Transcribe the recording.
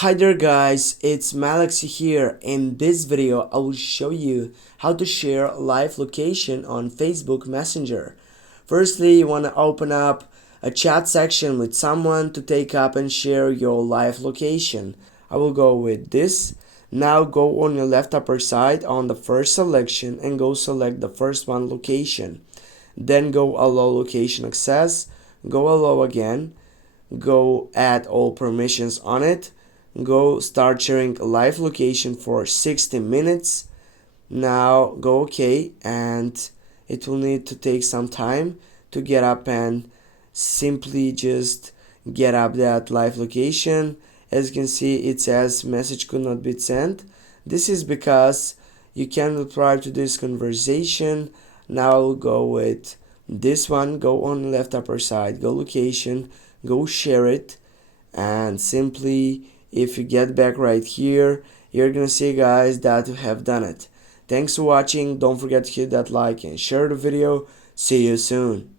Hi there guys, it's Malaxy here. In this video, I will show you how to share live location on Facebook Messenger. Firstly, you want to open up a chat section with someone to take up and share your live location. I will go with this. Now go on your left upper side on the first selection and go select the first one, location. Then go allow location access, go allow again, go add all permissions on it, go start sharing live location for 60 minutes. Now go OK, and it will need to take some time to get up and simply just get up that live location. As you can see, it says message could not be sent. This is because you can reply to this conversation. Now I'll go with this one. Go on the left upper side, go location, go share it, and simply if you get back right here, you're gonna see guys that you have done it. Thanks for watching. Don't forget to hit that like and share the video. See you soon.